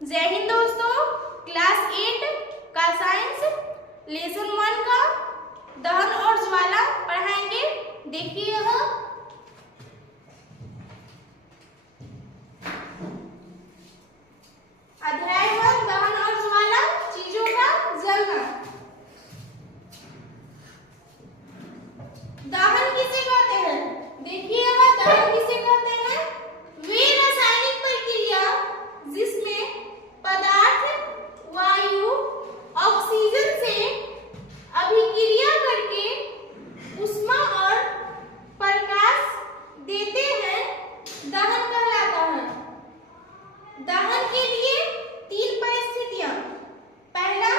जय हिंद दोस्तों, क्लास 8 का साइंस लेसन 1 का दहन और ज्वाला पढ़ाएंगे। देखिए यह अध्याय 1 दहन और ज्वाला, चीजों का जलना। दहन किसे कहते हैं? देखिए यह दहन किसे कहते हैं? वे रासायनिक प्रक्रिया जिसमें पदार्थ वायु ऑक्सीजन से अभिक्रिया करके ऊष्मा और प्रकाश देते हैं, दहन कहलाता है। दहन के लिए 3 परिस्थितियां। पहला,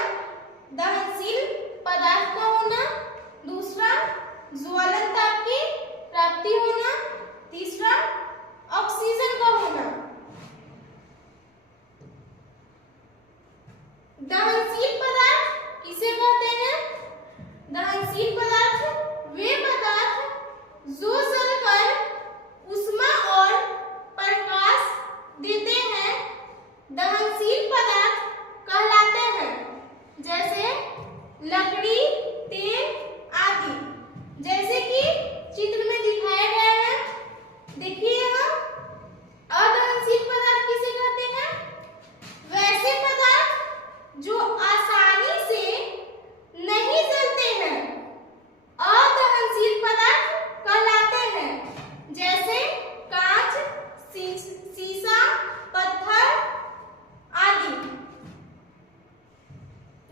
दहनशील पदार्थ का होना। दूसरा, ज्वलन ताप की प्राप्ति होना। तीसरा, ऑक्सीजन का होना। दहनशील पदार्थ किसे कहते हैं? दहनशील पदार्थ वे पदार्थ जो जलकर ऊष्मा और प्रकाश देते हैं, दहनशील पदार्थ कहलाते हैं। जैसे लकड़ी, तेल आदि। जैसे कि चित्र में दिखाया गया है। देखिए यहाँ अदहनशील पदार्थ किसे कहते हैं? वैसे पदार्थ जो आसानी से नहीं जलते हैं, अदहनशील पदार्थ कहलाते हैं। जैसे कांच, शीशा, पत्थर आदि।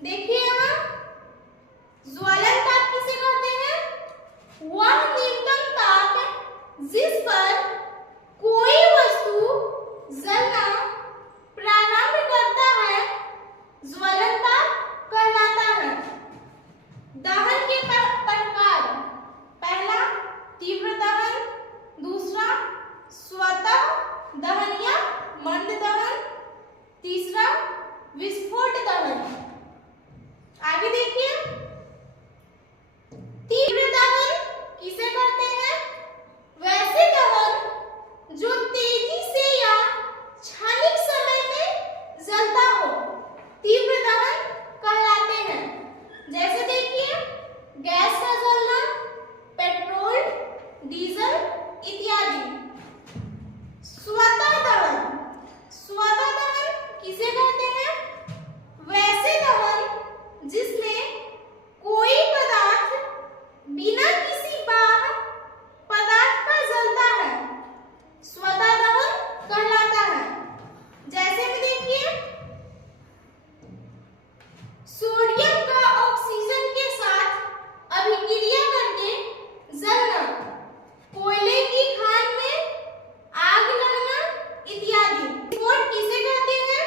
देखिए यहाँ ज्वलन ताप किसे कहते हैं? वह न्यूनतम ताप जिस पर कोई वस्तु जलना प्रारंभ करता है, ज्वलन ताप कहलाता है। दहन के प्रकार। पहला, तीव्र दहन। दूसरा, स्वतः दहन या मंद दहन। तीसरा, विस्फोट दहन। आगे देखिए, तीव्र दहन किसे कहते हैं? वैसे दहन जो तेजी से या क्षणिक समय में जलता हो, तीव्र दहन कहलाते हैं। जैसे देखिए गैस का जलना, पेट्रोल, डीजल इत्यादि। स्वतः दहन। स्वतः दहन किसे कहते हैं? वैसे दहन जिसमें कोई पदार्थ बिना किसी बाह्य पदार्थ का जलता है, स्वतः दहन कहलाता है। जैसे में देखिए सोडियम का ऑक्सीजन के साथ अभिक्रिया करके जलना, कोयले की खान में आग लगना इत्यादि। विस्फोट किसे कहते हैं?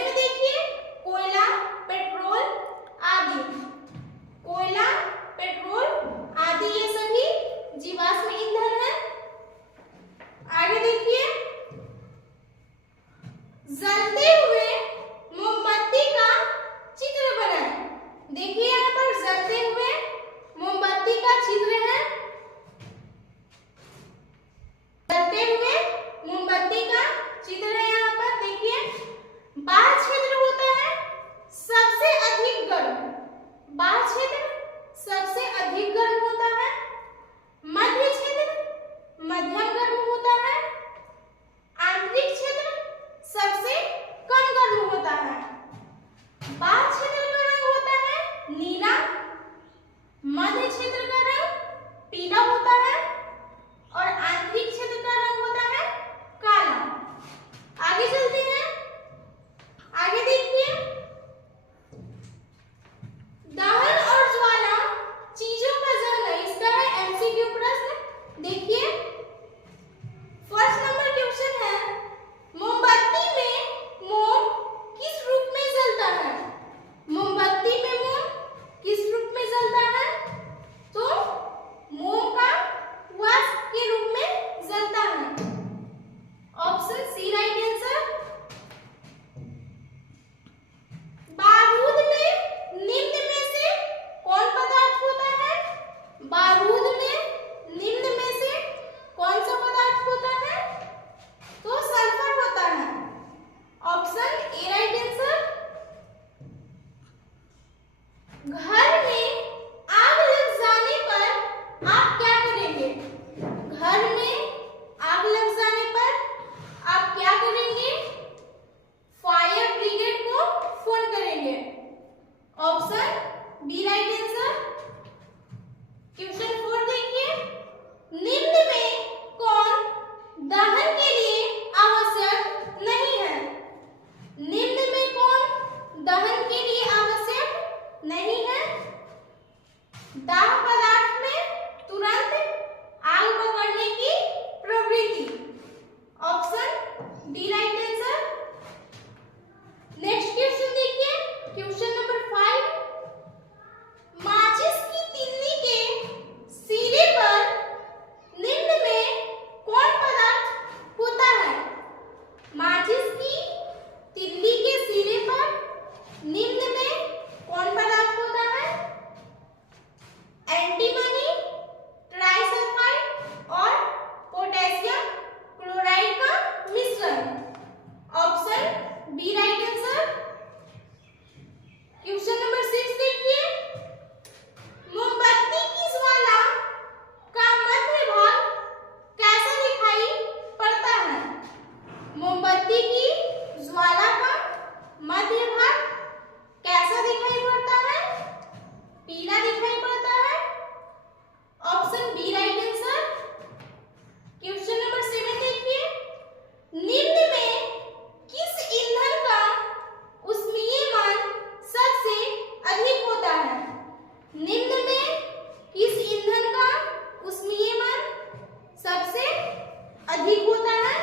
जैसे में देखिए कोयला, पेट्रोल आदि। कोयला, पेट्रोल आदि ये सभी जीवाश्म ईंधन है। आगे देखिए जलते हुए मोमबत्ती का चित्र बनाएं। देखिए यहाँ पर जलते हुए मोमबत्ती का चित्र है। जलते हुए मोमबत्ती का चित्र है यहाँ पर। देखिए बाह्य क्षेत्र होता है सबसे अधिक गर्म। बाह्य क्षेत्र सबसे अधिक गर्म होता है। मध्य क्षेत्र मध्यम गर्म होता है। आंतरिक क्षेत्र सबसे कम गर्म होता है। बाह्य क्षेत्र का रंग होता है नीला। मध्य क्षेत्र का रंग पीला होता है और आंतरिक क्षेत्र का रंग होता है काला। आगे चलते हैं। आगे देखिए दहन और ज्वाला चीजों का जलना, इसका है एमसीक्यू प्रश्न। देखिए फर्स्ट नंबर क्वेश्चन है मोमबत्ती में मोम किस रूप में जलता है। मोमबत्ती में मोम किस रूप में जलता है? तो मोम का वाष्प के रूप में जलता है। Option C right answer. बारूद में निम्न में से कौन पदार्थ होता है? बारूद में निम्न में से कौन सा पदार्थ होता है? तो सल्फर होता है। Option A right answer. घर में आग लग जाने पर आप क्या करेंगे? घर में आग लग जाने पर आप क्या करेंगे? फायर ब्रिगेड को फोन करेंगे। Option B right answer. Question 4 देखिए निम्न में कौन दहन के लिए आवश्यक नहीं है? निम्न में कौन दहन के लिए आवश्यक नहीं है? दाह पदार्थ में तुरंत आग पकड़ने की प्रवृत्ति। Option D right answer. Next question देखिए क्वेश्चन नंबर 5। माचिस की तिल्ली के सिरे पर निम्न में कौन पदार्थ होता है? माचिस की तिल्ली के सिरे पर निम्न में कौन पदार्थ होता है? एंटीमनी, ट्राइसल्फाइड और पोटेशियम क्लोराइड का मिश्रण। Option B right answer. Question number 6 देखिए मोमबत्ती की ज्वाला का मध्य भाग कैसा दिखाई पड़ता है? मोमबत्ती की ज्वाला का मध्य भाग कैसा दिखाई पड़ता है? पीला दिखाई पड़ता है। Option B right answer. Question number 7 देखिए निम्न में किस ईंधन का उष्मीयमान सबसे अधिक होता है? निम्न में किस ईंधन का उष्मीयमान सबसे अधिक होता है?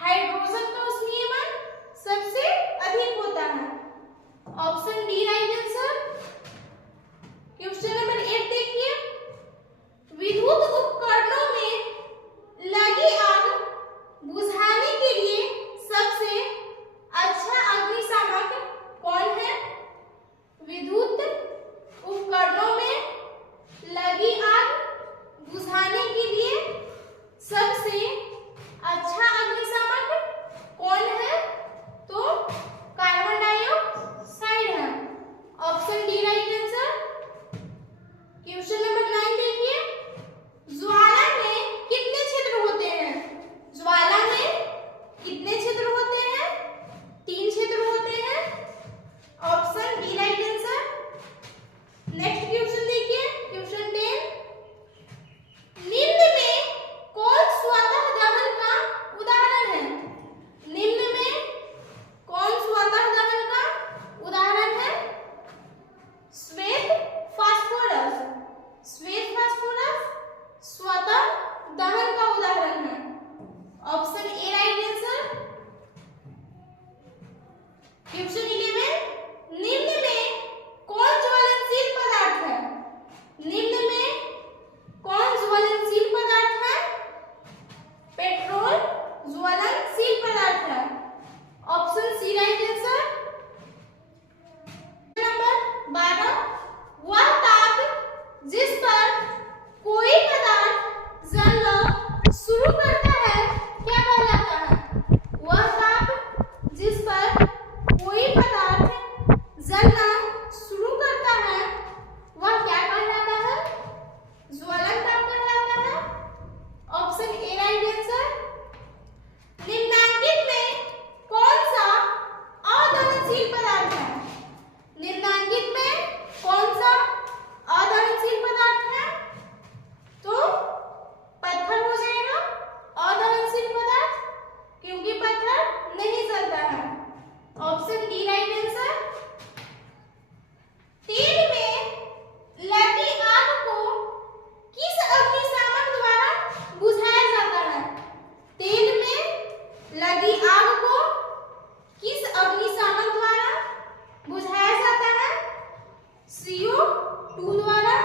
हाइड्रोजन का उष्मीयमान सबसे अधिक होता है। Option D right answer. Question number 8 देखिए विद्युत उपकरणों में लगी आग बुझाने के लिए सबसे अच्छा अग्निशामक कौन है? विद्युत उपकरणों में लगी आग बुझाने के लिए सबसे अच्छा अग्निशामक कौन है? तो कार्बन डाइऑक्साइड है। Option D right answer. Question 11, निम्न में कौन ज्वलनशील पदार्थ है? निम्न में कौन ज्वलनशील पदार्थ है? पेट्रोल ज्वलनशील पदार्थ है। Option C right answer. Number 12, वह ताप जिस पर कोई पदार्थ जलना शुरू करता है क्या कहलाता है? वह ताप जिस पर कोई पदार्थ जलना शुरू करता है वह क्या कहलाता है? ज्वलन ताप कहलाता है। Option A right answer. निम्नलिखित में कौन सा अदहनशील पदार्थ है? निम्नलिखित में कौन सा अदहनशील पदार्थ है? तो पत्थर हो जाएगा अदहनशील पदार्थ, क्योंकि पत्थर नहीं जलता है। Option D right answer. तेल में लगी आग को किस अग्निशामक द्वारा बुझाया जाता है? तेल में लगी आग को किस अग्निशामक द्वारा बुझाया जाता है? CO2 द्वारा।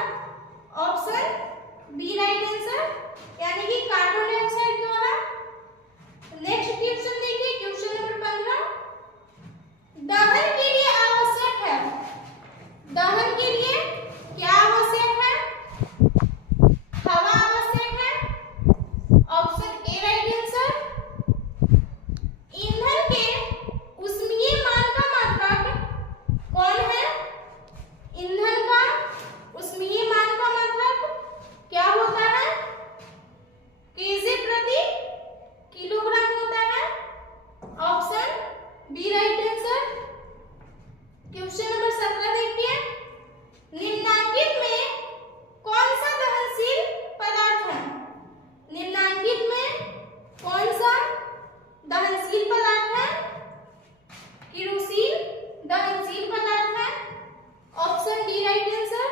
ऑप्शन बी राइट आंसर, यानी कि कार्बन डाइऑक्साइड द्वारा। नेक्स्ट क्वेश्चन देखिए, क्वेश्चन नंबर 15, दहन के लिए आवश्यक है। दहन के लिए क्या आवश्यक है? हवा आवश्यक है। Option A right answer. ईंधन के ऊष्मीय मान का मात्रक कौन है? ईंधन का ऊष्मीय मान का मात्रक क्या होता है? केजी प्रति किलोग्राम होता है। Option B right answer. Question number 17 देखिए, निम्नलिखित में कौन सा दहनशील पदार्थ है? निम्नलिखित में कौन सा दहनशील पदार्थ है? केरोसिन दहनशील पदार्थ है। Option D right answer.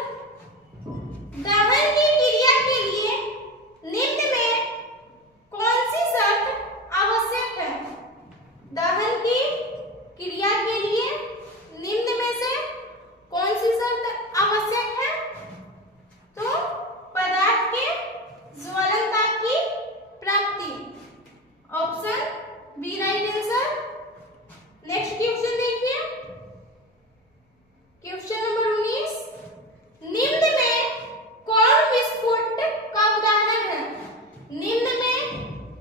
दहन की क्रिया के लिए निम्न में कौन सी शर्त आवश्यक है? दहन की क्रिया के लिए निम्न में से कौन सी शर्त आवश्यक है? तो पदार्थ के ज्वलन ताप की प्राप्ति। Option B right answer. Next question देखिए, क्वेश्चन नंबर 19, निम्न में कौन विस्फोट का उदाहरण है? निम्न में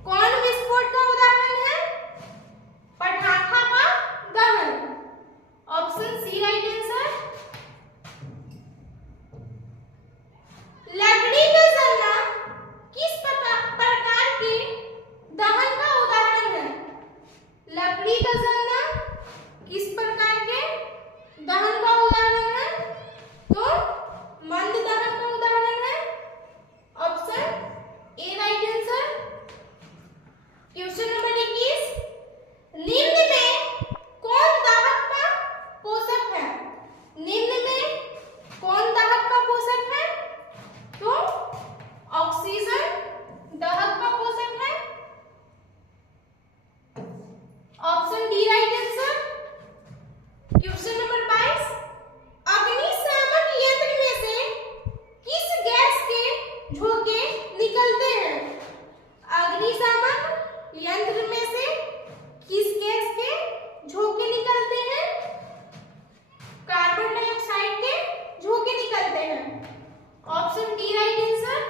कौन विस्फोट का उदाहरण है? पटाखा का दहन। Option C right answer. लकड़ी का जलना किस प्रकार के दहन का उदाहरण है? लकड़ी का जलना किस प्रकार के दहन का उदाहरण है? तो मंद दहन का उदाहरण है। Option A right answer. Question number 21, निम्न में कौन दाहक का पोषक है? निम्न में कौन दाहक का पोषक है? तो ऑक्सीजन दाहक का पोषक है। Option D right answer. Question number 22, अग्निशामक यंत्र में से किस गैस के झोंके निकलते हैं? अग्निशामक यंत्र में से किस गैस के झोंके निकलते हैं? कार्बन डाइऑक्साइड के झोंके निकलते हैं। Option D right answer.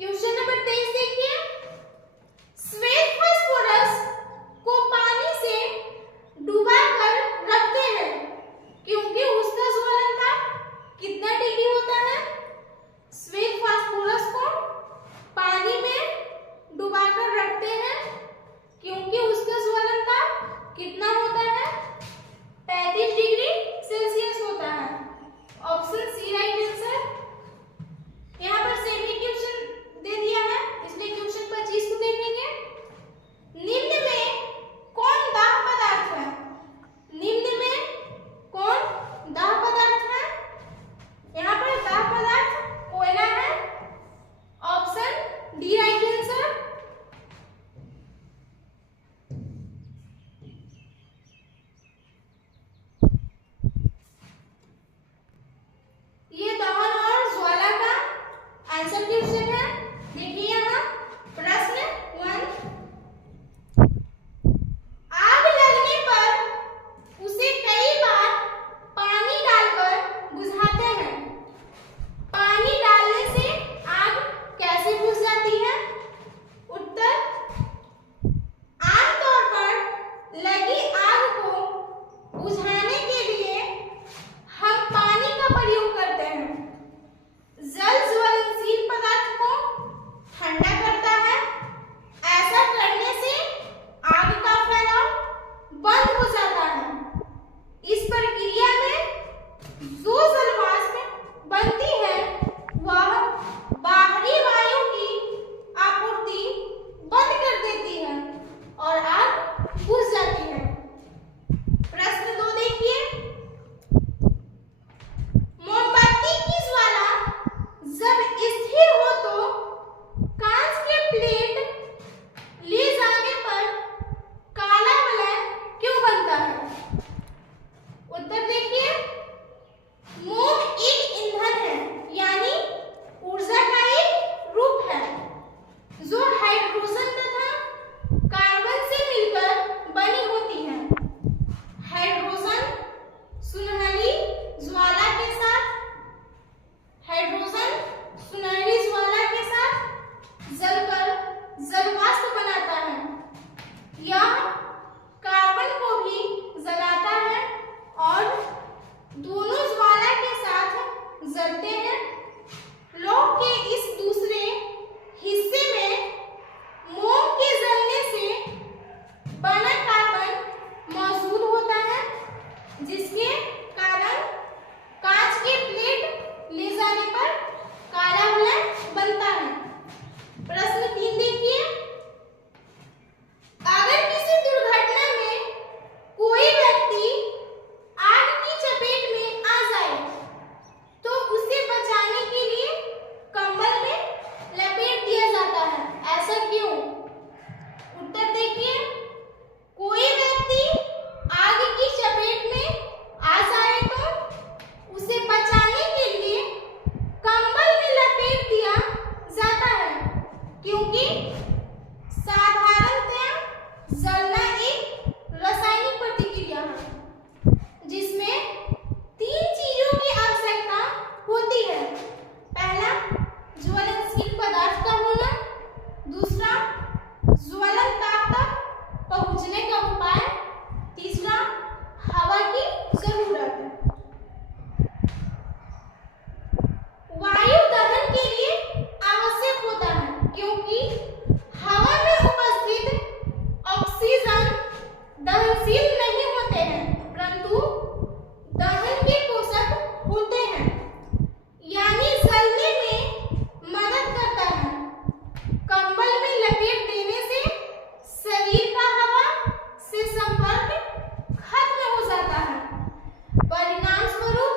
Question number 23 देखिए, श्वेत फास्फोरस को पानी से डुबाकर रखते हैं क्योंकि उसका ज्वलन ताप कितना डिग्री होता है? श्वेत फास्फोरस को पानी में डुबाकर रखते हैं क्योंकि उसका ज्वलन ताप कितना होता है? 35 डिग्री सेल्सियस होता है। Option C right answer. यहाँ पर सेमी क्वेश्चन दे दिया है। ज्वलनशील नहीं होते हैं परंतु दहन के पोषक होते हैं, यानी जलने में मदद करता है। कंबल में लपेट देने से शरीर का हवा से संपर्क खत्म हो जाता है, परिणाम स्वरूप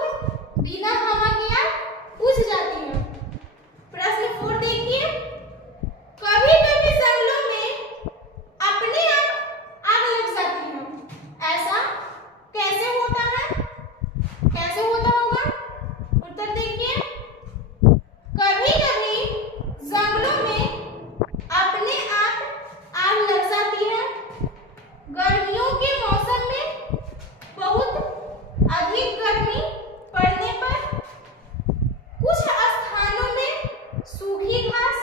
बिना हवा के आग बुझ जाती है। प्रश्न 4 देखिए, कभी कभी जंगलों में अपने आप आग लग जाती है, ऐसा कैसे होता है? कैसे होता होगा? उत्तर देखिए, कभी कभी जंगलों में अपने आप आग लग जाती है। गर्मियों के मौसम में बहुत अधिक गर्मी पड़ने पर कुछ स्थानों में सूखी घास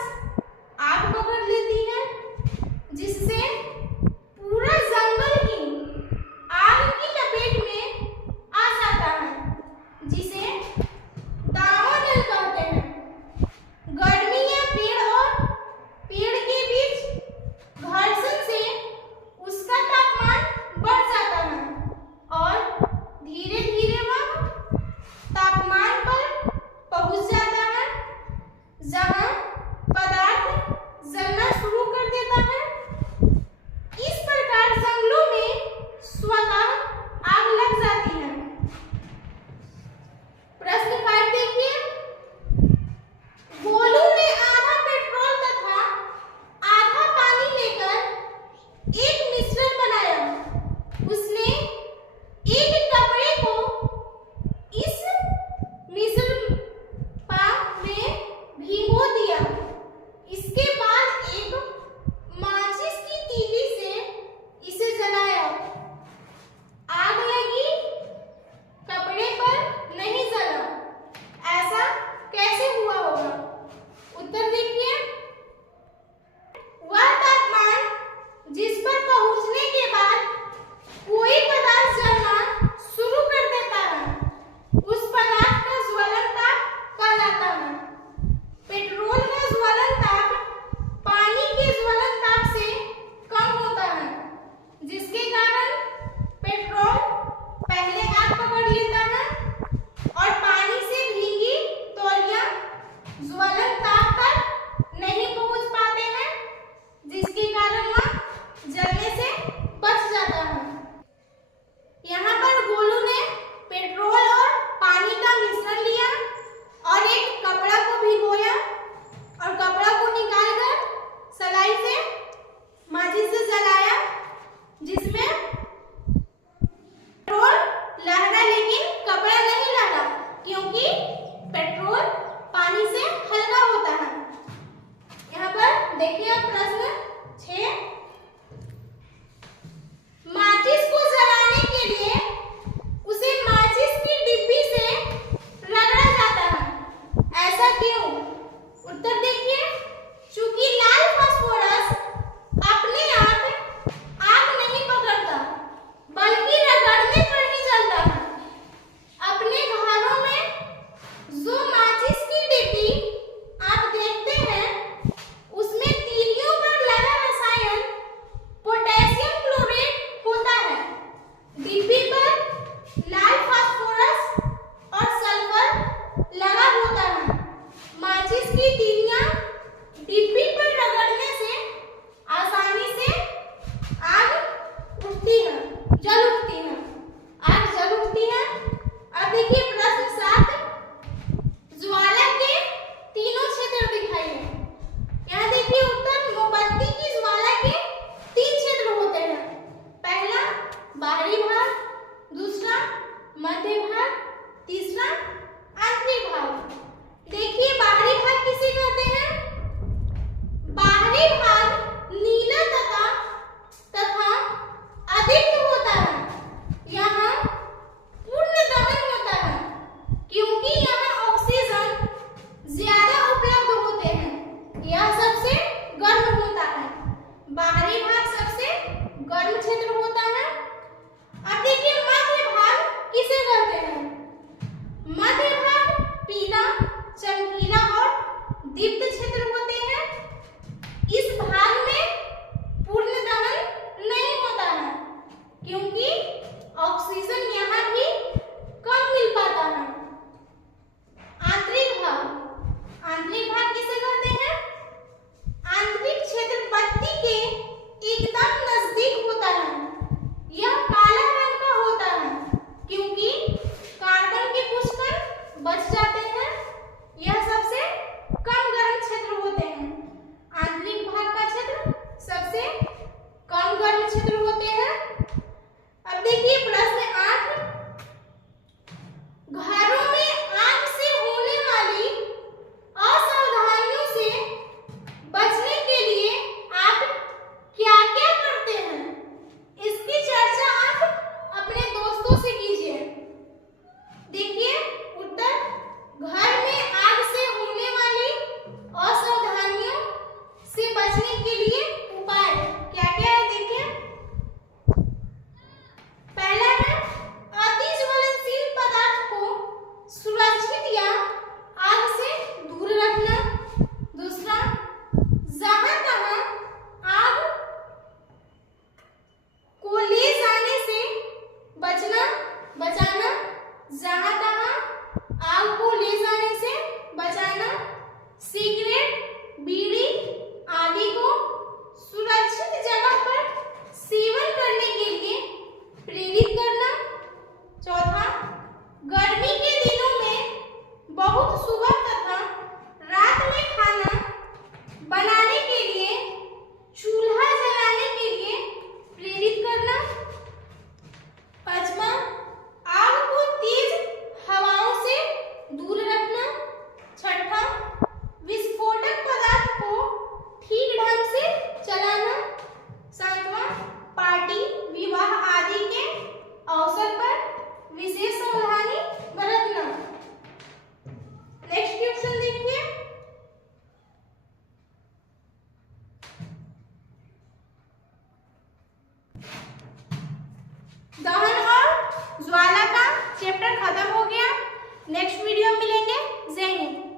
आग पकड़ लेती है, जिससे पूरा जंगल ही आग की लपेट में आ जाता है, जिसे दावानल कहते हैं। गर्मी या पेड़ और पेड़ के बीच घर्षण से उसका तापमान बढ़ जाता है और धीरे धीरे वह तापमान पर पहुंच जाता है जहां पदार्थ जलना शुरू कर देता है। इस प्रकार जंगलों में स्वतः आग लग जाती है। प्रश्न 5 देखिए, गोलू ने आधा पेट्रोल तथा आधा पानी लेकर एक मिश्रण बनाया। उसने एक कपड़े को इस मिश्रण में भिगो दिया। इसके बाद एक माचिस की तीली से इसे जलाया। आग लगी, कपड़े पर नहीं जला। ऐसा कैसे हुआ होगा? उत्तर देखिए, वह तापमान जिस पर पहुंचने के बाद कोई पदार्थ जलना शुरू कर देता है, उस पदार्थ का ज्वलन ताप कहलाता है। पेट्रोल का ज्वलन ताप पानी के ज्वलन ताप से कम होता है, जिसके कारण पेट्रोल पहले आग पकड़ लेता है और पानी से भीगी तौलिया ज्वलन ताप तक नहीं पहुंच पाते हैं, जिसके कारण वह जलने से बच जाता है। यहाँ पर गोलू ने पेट्रोल और पानी का मिश्रण लिया और एक कपड़ा को भिगोया और कपड़ा को निकालकर सलाई से माचिस से जलाया, जिसमें पेट्रोल लहरा लेकिन कपड़ा नहीं लहरा, क्योंकि पेट्रोल पानी से हल्का होता है। यहाँ पर देखिए आप प्रश्न 6, माचिस को जलाने के लिए उसे माचिस की डिब्बी से रगड़ा जाता है, ऐसा क्यों? उत्तर देखिए, चूंकि लाल फास्फोरस अपने आप आग नहीं पकड़ता, बल्कि रगड़ने पर ही जलता है। अपने घरों में जो माचिस की डिब्बी आप देखते हैं, उसमें तीलियों पर लगा रसायन पोटेशियम क्लोरेट होता है। डिब्बी पर लाल फास्फोरस और सल्फर लगा होता है। माचिस की तीलियां डिब्बी पर रगड़ने से आसानी से आग उठती है, जल उठती है, आग जल उठती है। अब देखिए प्रश्न 7, ज्वाला के तीनों क्षेत्र दिखाइए। यहाँ देखिए उत्तर, मोमबत्ती की ज्वाला के 3 क्षेत्र होते हैं। पहला बाहरी भाग, दूसरा मध्य भाग, तीसरा आंतरिक भाग। देखिए बाहरी भाग किसे कहते हैं? बाहरी भाग नीला तथा अधिक होता है। यहाँ पूर्ण दहन होता है, क्योंकि यहाँ ऑक्सीजन ज्यादा उपलब्ध होते हैं। यह सबसे गर्म होता है। बाहरी भाग सबसे गर्म क्षेत्र होता है। अब देखिए मध्य भाग किसे कहते हैं? मध्य क्योंकि ऑक्सीजन यहाँ भी कम मिल पाता है। आंतरिक भाग, आंतरिक भाग किसे कहते हैं? आंतरिक क्षेत्र बत्ती के एकदम नजदीक होता है। यह काला रंग का होता है क्योंकि कार्बन के कुछ कण बच जाते हैं। यह सबसे कम गर्म क्षेत्र होते हैं। आंतरिक भाग का क्षेत्र सबसे कम गर्म क्षेत्र होते हैं। अब देखिए प्रश्न 8, घरों में आग से होने वाली असावधानियों से बचने के लिए आप क्या-क्या करते हैं? इसकी चर्चा आप अपने दोस्तों से कीजिए। देखिए उत्तर, घर में आग से होने वाली असावधानियों से बचने के लिए उपाय क्या-क्या है? देखिए, पहला है अति ज्वलनशील पदार्थ को सुरक्षित या आग से दूर रखना। दूसरा, जहां तहां आग को ले जाने से बचाना। जहां तहां आग को ले जाने से बचाना। सिगरेट, बीड़ी आदि को सुरक्षित जगह पर सेवन करने के लिए प्रेरित करना। चौथा, गर्मी के दिनों में बहुत सुबह तथा रात में खाना बनाने के लिए चूल्हा जलाने के लिए प्रेरित करना। पांचवा, आग को तेज हवाओं से दूर रखना। छठा, विस्फोटक पदार्थ को ठीक ढंग से चलाना। सातवां, पार्टी, विवाह आदि के अवसर पर विशेष सावधानी बरतना। नेक्स्ट क्वेश्चन देखिए, दहन और ज्वाला का चैप्टर खत्म हो गया। नेक्स्ट वीडियो में मिलेंगे। जय हिंद।